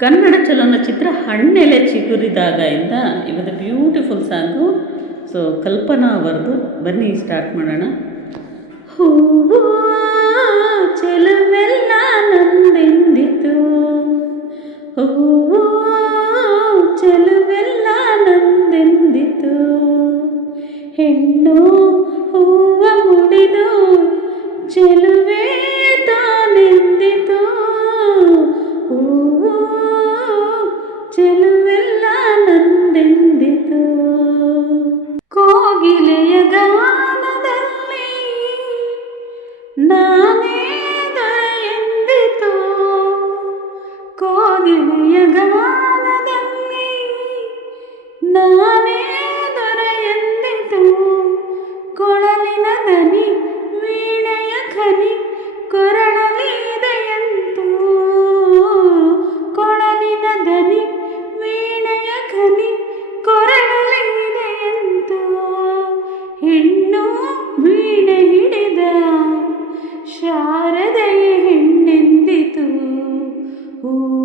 ಕನ್ನಡ ಚಲನಚಿತ್ರ ಹಣ್ಣೆಲೆ ಚಿಗುರಿದಾಗ ಇಂದ ಇವತ್ತು ಬ್ಯೂಟಿಫುಲ್ ಸಾಂಗು ಸೊ ಕಲ್ಪನಾ ಅವರದು. ಬನ್ನಿ ಸ್ಟಾರ್ಟ್ ಮಾಡೋಣ. ಹೂವು, ಚೆಲುವೆಲ್ಲ ನಂದೆಂದಿತು? ಹೂವು, ಚೆಲುವೆಲ್ಲ ನಂದೆಂದಿತು? ಹೆಣ್ಣು, ಹೂವ ಮುಡಿದು, ಚೆಲುವೆ ಕೋಗಿಲೆಯ ಗಾನದಲ್ಲಿ ನಾನೇ ದೊರೆಯೆಂದಿತು. ಕೊಳಲಿನ ದನಿ ವೀಣೆಯ ಖನಿ ಕೊರಳಲಿ ಇದೆಯಂತು ಕೊಳಲಿನ ದನಿ ವೀಣೆಯ ಖನಿ ಕೊರಳಲಿದೆಯಂತು ಹೆಣ್ಣು ವೀಣೆ ಹಿಡಿದ ಶಾರದೆಯ ಹೆಣ್ಣೆಂದಿತು. ಹೂವು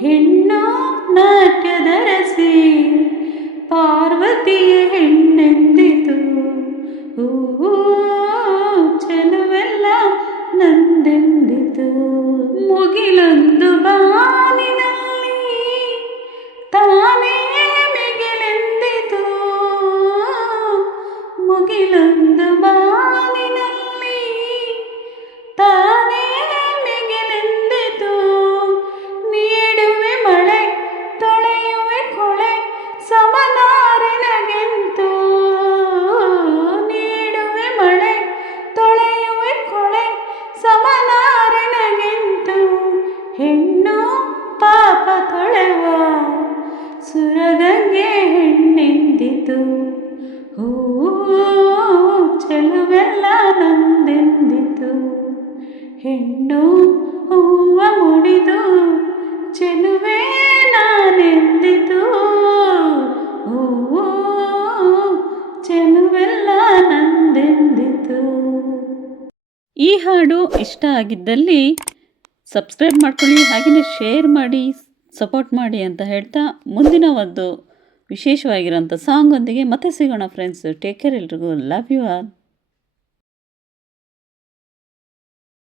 ಹೆಣ್ಣು ನಾಟ್ಯದರಸಿ ಪಾರ್ವತಿಯ ಹೆಣ್ಣೆಂದಿತು? ಹೂವು ಹೆಣ್ಣೆಂದಿತು ಹೂವು ಚೆಲುವೆಲ್ಲ ನಂದೆಂದಿತು. ಹೆಣ್ಣು ಹೂವ ಮುಡಿದು ಚೆಲುವೆ ನಾನೆಂದಿತು. ಹೂವು ಚೆಲುವೆಲ್ಲ ನಂದೆಂದಿತು. ಈ ಹಾಡು ಇಷ್ಟ ಆಗಿದ್ದಲ್ಲಿ ಸಬ್ಸ್ಕ್ರೈಬ್ ಮಾಡ್ಕೊಳ್ಳಿ ಹಾಗೆಯೇ ಶೇರ್ ಮಾಡಿ, ಸಪೋರ್ಟ್ ಮಾಡಿ ಅಂತ ಹೇಳ್ತಾ ಮುಂದಿನ ಒಂದು ವಿಶೇಷವಾಗಿರೋಂಥ ಸಾಂಗ್ ಒಂದಿಗೆ ಮತ್ತೆ ಸಿಗೋಣ ಫ್ರೆಂಡ್ಸ್ ಟೇಕ್ ಕೇರ್ ಎಲ್ರಿಗೂ. Love you all